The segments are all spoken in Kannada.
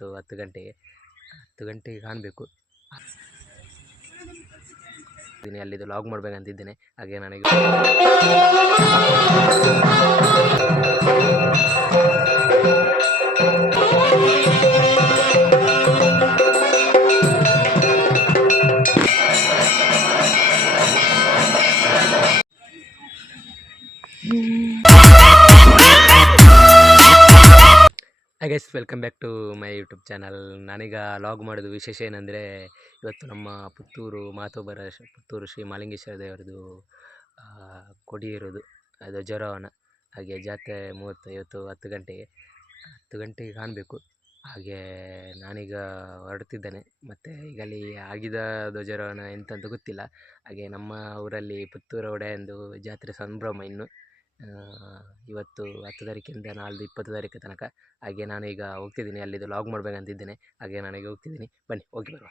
ಇವತ್ತು 10 ಗಂಟೆಗೆ 10 ಗಂಟೆಗೆ ಕಾಣಬೇಕು. ಅಲ್ಲಿದ್ದು ಲಾಗ್ ಮಾಡ್ಬೇಕಂತಿದ್ದೇನೆ. ಹಾಗೆ ನನಗೆ guys, welcome back to my YouTube channel. ನಾನೀಗ ಲಾಗ್ ಮಾಡೋದು ವಿಶೇಷ ಏನಂದರೆ, ಇವತ್ತು ನಮ್ಮ ಪುತ್ತೂರು ಶ್ರೀ ಮಾಲಿಂಗೇಶ್ವರ ದೇವರದು ಕೊಡಿ ಇರೋದು, ಅದು ಜ್ವರವನ. ಹಾಗೆ ಜಾತ್ರೆ ಮುಹೂರ್ತ ಇವತ್ತು 10 ಗಂಟೆಗೆ ಕಾಣಬೇಕು. ಹಾಗೆ ನಾನೀಗ ಹೊರಡ್ತಿದ್ದೇನೆ. ಮತ್ತು ಈಗ ಅಲ್ಲಿ ಆಗಿದ ಧ್ವಜಾರೋಹಣ ಎಂತಂತ ಗೊತ್ತಿಲ್ಲ. ಹಾಗೆ ನಮ್ಮ ಊರಲ್ಲಿ ಪುತ್ತೂರು ಒಡೆಯಂದು ಜಾತ್ರೆ ಸಂಭ್ರಮ ಇನ್ನು ಇವತ್ತು 10 ತಾರೀಕಿಂದ ನಾಳ್ದು 20 ತಾರೀಕು ತನಕ. ಹಾಗೆ ನಾನು ಈಗ ಹೋಗ್ತಿದ್ದೀನಿ, ಅಲ್ಲಿದ್ದು ಲಾಗ್ ಮಾಡ್ಬೇಕಂತಿದ್ದೇನೆ. ಹಾಗೆ ನನಗೆ ಹೋಗ್ತಿದ್ದೀನಿ, ಬನ್ನಿ ಹೋಗಿ ಬರುವ.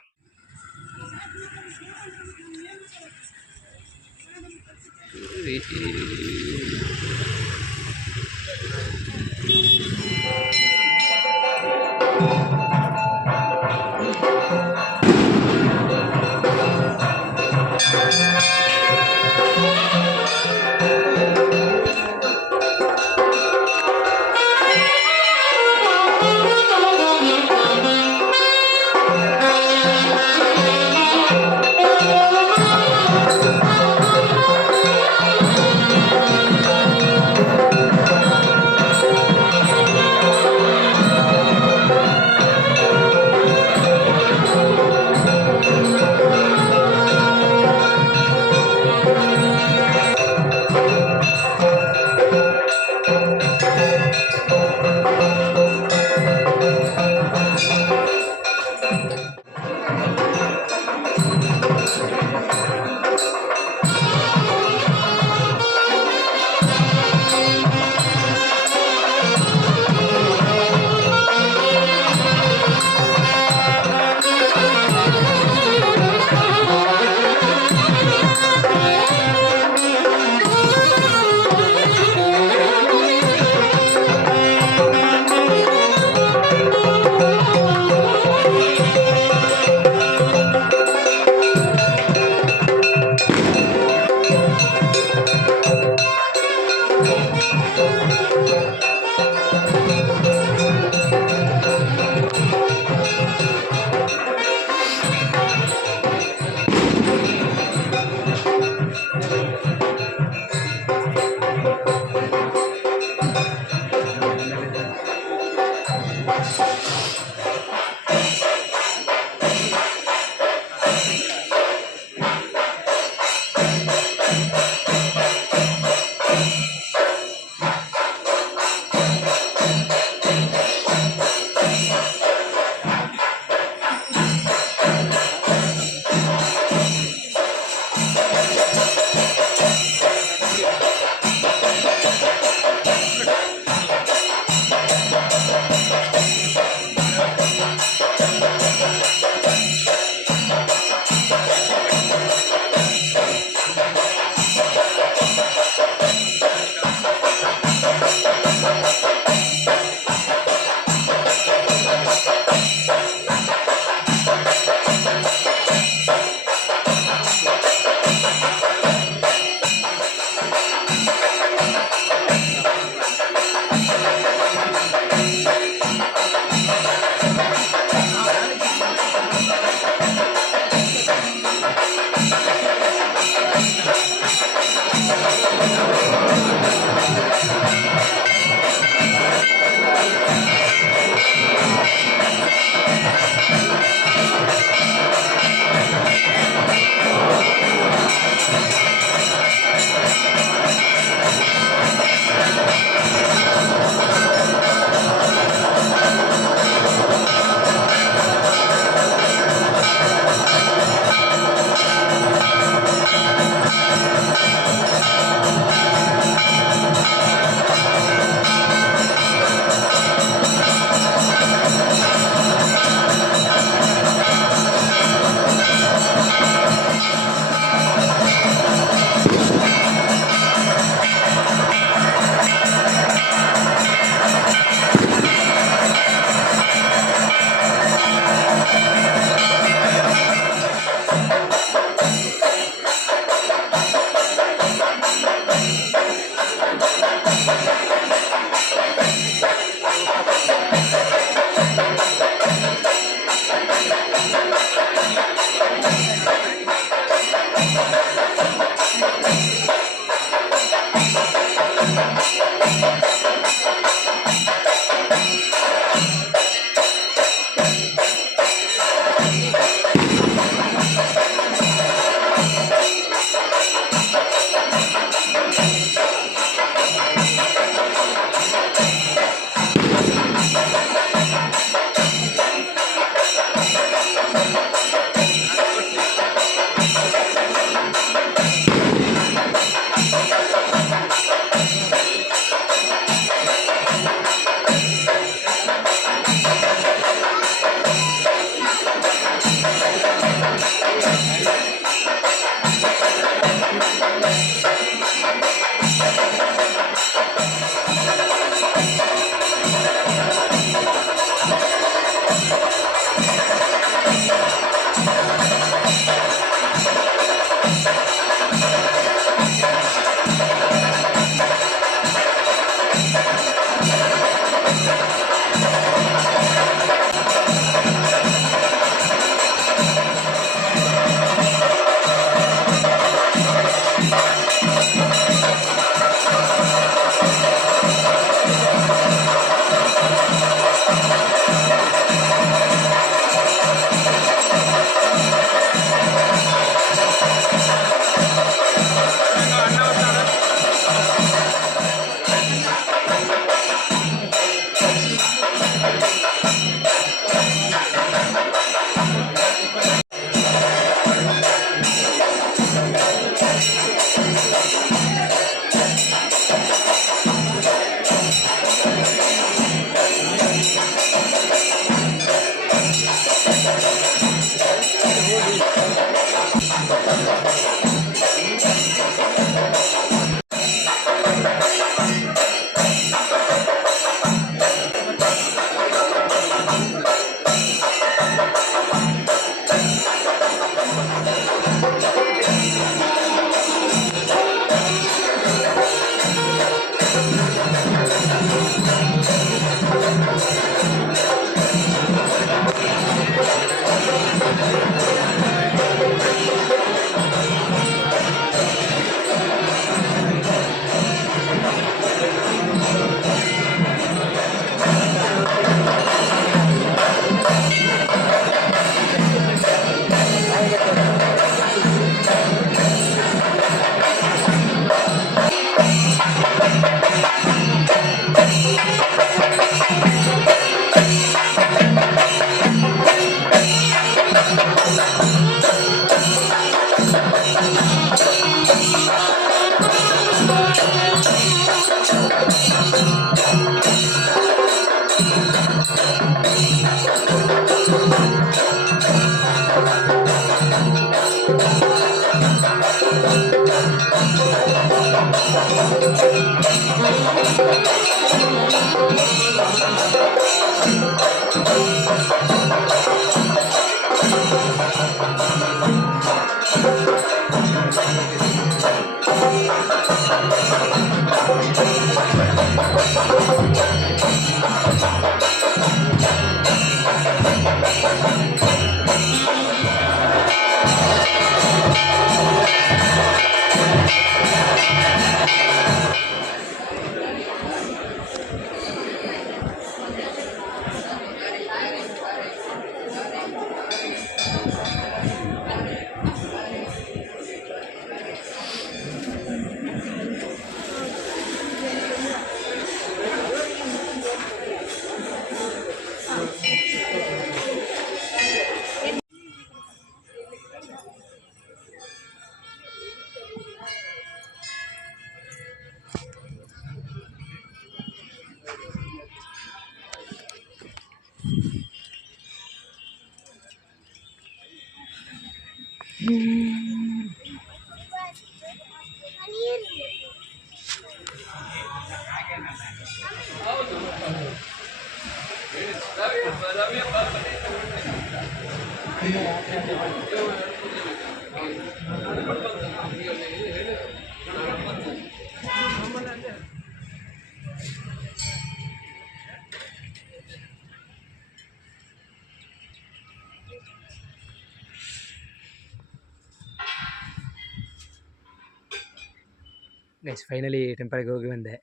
ಗೈಸ್ ಫೈನಲಿ ಟೆಂಪಲ್ಗೆ ಹೋಗಿ ಬಂದೆ.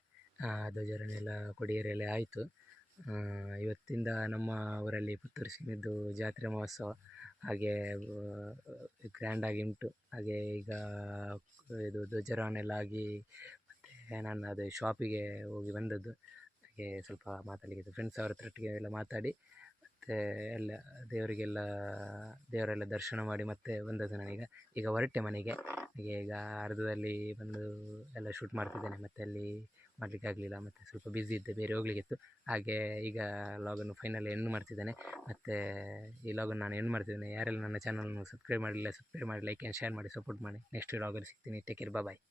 ಧ್ವಜಾರೋಹಣ ಎಲ್ಲ ಕೊಡಿಯರೆಲ್ಲ ಆಯಿತು. ಇವತ್ತಿಂದ ನಮ್ಮ ಊರಲ್ಲಿ ಪುತ್ತೂರು ಶ್ರೀನಿದ್ದು ಜಾತ್ರೆ ಮಹೋತ್ಸವ ಹಾಗೆ ಗ್ರ್ಯಾಂಡಾಗಿ ಉಂಟು. ಹಾಗೆ ಈಗ ಇದು ಧ್ವಜಾರೋಹಣ ಎಲ್ಲ ಆಗಿ ಮತ್ತು ನಾನು ಅದು ಶಾಪಿಗೆ ಹೋಗಿ ಬಂದದ್ದು. ಹಾಗೆ ಸ್ವಲ್ಪ ಮಾತಾಡಲಿಕ್ಕೆ ಫ್ರೆಂಡ್ಸ್ ಅವ್ರ ಹತ್ರೊಟ್ಟಿಗೆ ಎಲ್ಲ ಮಾತಾಡಿ ಮತ್ತು ಎಲ್ಲ ದೇವರೆಲ್ಲ ದರ್ಶನ ಮಾಡಿ ಮತ್ತೆ ಬಂದದ್ದು ನಾನೀಗ. ಈಗ ಹೊರಟೆ ಮನೆಗೆ. ಹಾಗೆ ಈಗ ಅರ್ಧದಲ್ಲಿ ಬಂದು ಎಲ್ಲ ಶೂಟ್ ಮಾಡ್ತಿದ್ದೇನೆ. ಮತ್ತು ಅಲ್ಲಿ ಮಾಡಲಿಕ್ಕೆ ಆಗಲಿಲ್ಲ, ಮತ್ತು ಸ್ವಲ್ಪ ಬ್ಯುಸಿ ಇದ್ದೆ, ಬೇರೆ ಹೋಗ್ಲಿಕ್ಕಿತ್ತು. ಹಾಗೆ ಈಗ ಲಾಗನ್ನು ಫೈನಲಿ ಎಂಡ್ ಮಾಡ್ತಿದ್ದೇನೆ. ಮತ್ತು ಈ ಲಾಗನ್ನು ನಾನು ಎಂಡ್ ಮಾಡ್ತಿದ್ದೇನೆ. ಯಾರೆಲ್ಲ ನನ್ನ ಚಾನಲ್ನ ಸಬ್ಸ್ಕ್ರೈಬ್ ಮಾಡಲಿಲ್ಲ, ಸಬ್ಸ್ಕ್ರೈಬ್ ಮಾಡಿ, ಲೈಕ್ ಆ್ಯಂಡ್ ಶೇರ್ ಮಾಡಿ, ಸಪೋರ್ಟ್ ಮಾಡಿ. ನೆಕ್ಸ್ಟ್ ಲಾಗಲ್ಲಿ ಸಿಗ್ತೀನಿ. ಟೇಕ್ ಕೇರ್, ಬಾಯ್.